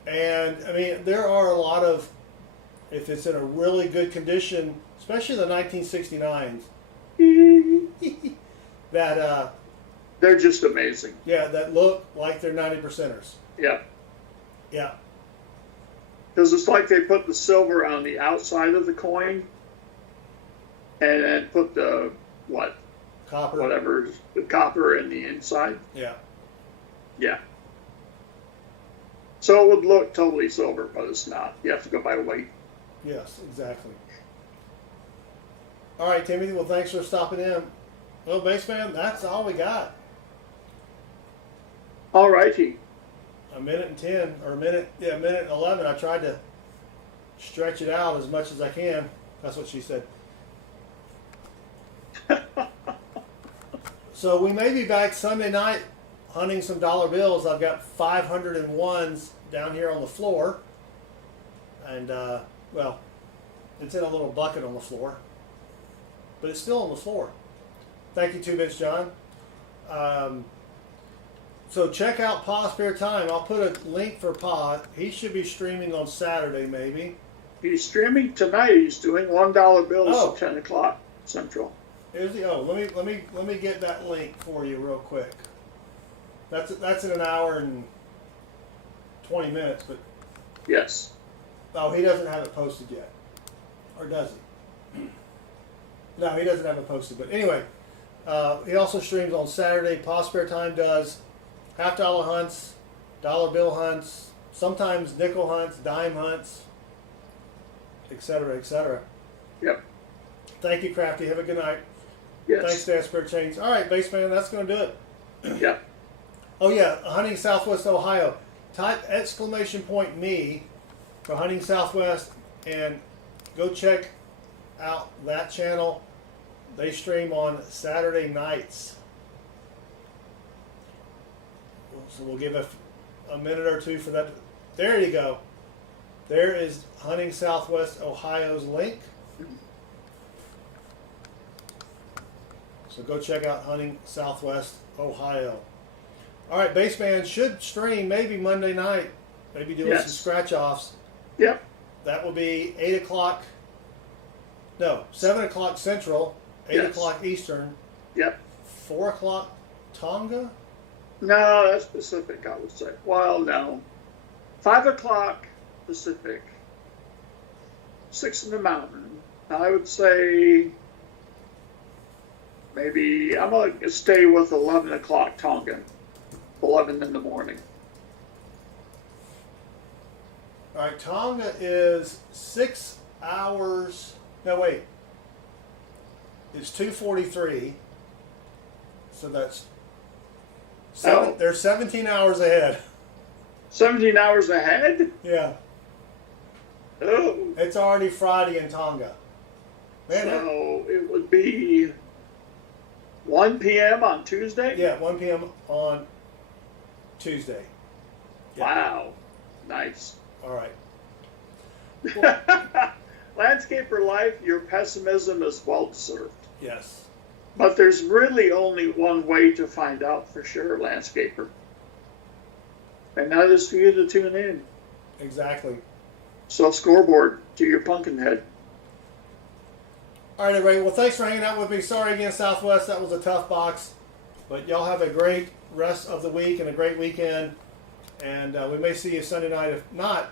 And I mean, there are a lot of, if it's in a really good condition, especially the 1969s, that They're just amazing. yeah, that look like they're 90%ers. Yeah. Yeah, Because it's like they put the silver on the outside of the coin and then put the, copper. whatever, the copper in the inside. Yeah, Yeah. So it would look totally silver, but it's not. You have to go by weight. yes, exactly. All right, Timothy. Well, thanks for stopping in. Well, Baseman, that's all we got. All righty. A minute and 10, or a minute and 11. I tried to stretch it out as much as I can. That's what she said. So we may be back Sunday night hunting some dollar bills. I've got 501s down here on the floor. And, well, it's in a little bucket on the floor. But it's still on the floor. Thank you, 2-Bits John. So check out Pa's Spare Time. I'll put a link for Pa. He should be streaming on Saturday, maybe. He's streaming tonight. He's doing $1 bills Oh. at 10 o'clock Central. Is he? Oh, let me get that link for you real quick. That's in an hour and 20 minutes, but Yes. oh, he doesn't have it posted yet, or does he? No, he doesn't have it posted. But anyway, he also streams on Saturday. Pa's Spare Time does $half hunts, dollar bill hunts, sometimes nickel hunts, dime hunts, etc., etc. Yep. Thank you, Crafty. Have a good night. Yes. Thanks, Dan Spirit Chains. All right, Baseman, that's going to do it. Yep. Oh, yeah, Hunting Southwest Ohio. Type !me for Hunting Southwest and go check out that channel. They stream on Saturday nights. So we'll give a minute or two for that. There you go. There is Hunting Southwest Ohio's link. So go check out Hunting Southwest Ohio. All right, Baseman should stream maybe Monday night, maybe doing some Yes. scratch offs. Yep. That will be 8 o'clock, no, 7 o'clock Central, 8 Yes. o'clock Eastern, Yep. 4 o'clock Tonga. No, that's Pacific, I would say. Well, no. 5 o'clock Pacific. 6 in the mountain. I would say maybe I'm going to stay with 11 o'clock Tongan. 11 in the morning. All right, Tonga is 6 hours. No, wait. It's 2:43. So that's they're 17 hours ahead. 17 hours ahead? Yeah, Oh. it's already Friday in Tonga. Man, So it would be 1 p.m. on Tuesday? yeah, 1 p.m. on Tuesday. Wow. Nice. All right. Landscaper life, your pessimism is well deserved. Yes. But there's really only one way to find out for sure, landscaper. And that is for you to tune in. Exactly. So scoreboard to your pumpkin head. All right, everybody. Well, thanks for hanging out with me. Sorry again, Southwest. That was a tough box. But y'all have a great rest of the week and a great weekend. And we may see you Sunday night, if not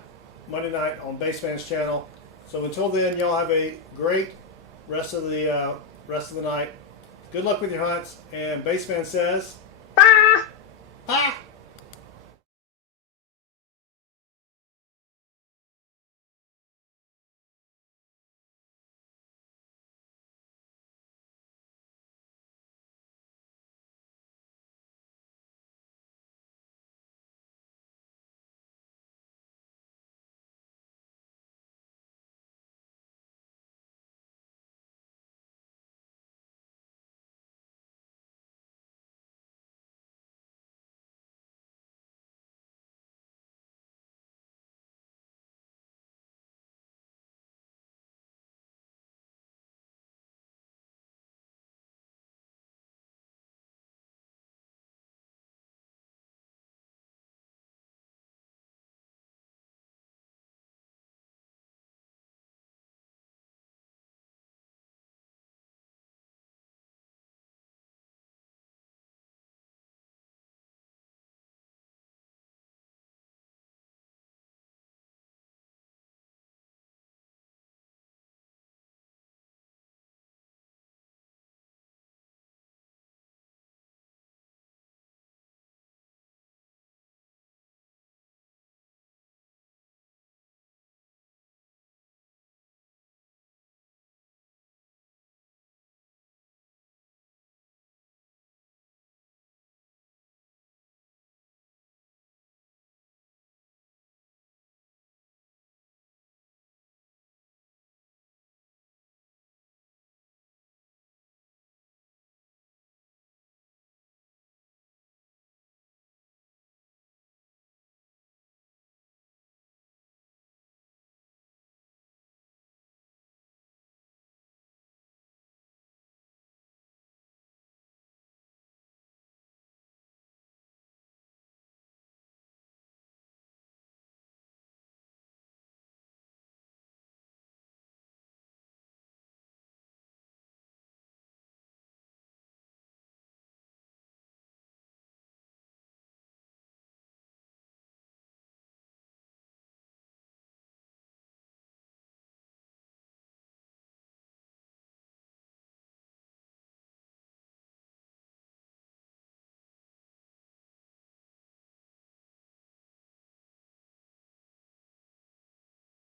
Monday night on Baseman's channel. So until then, y'all have a great rest of the night. Good luck with your hunts. And Baseman says...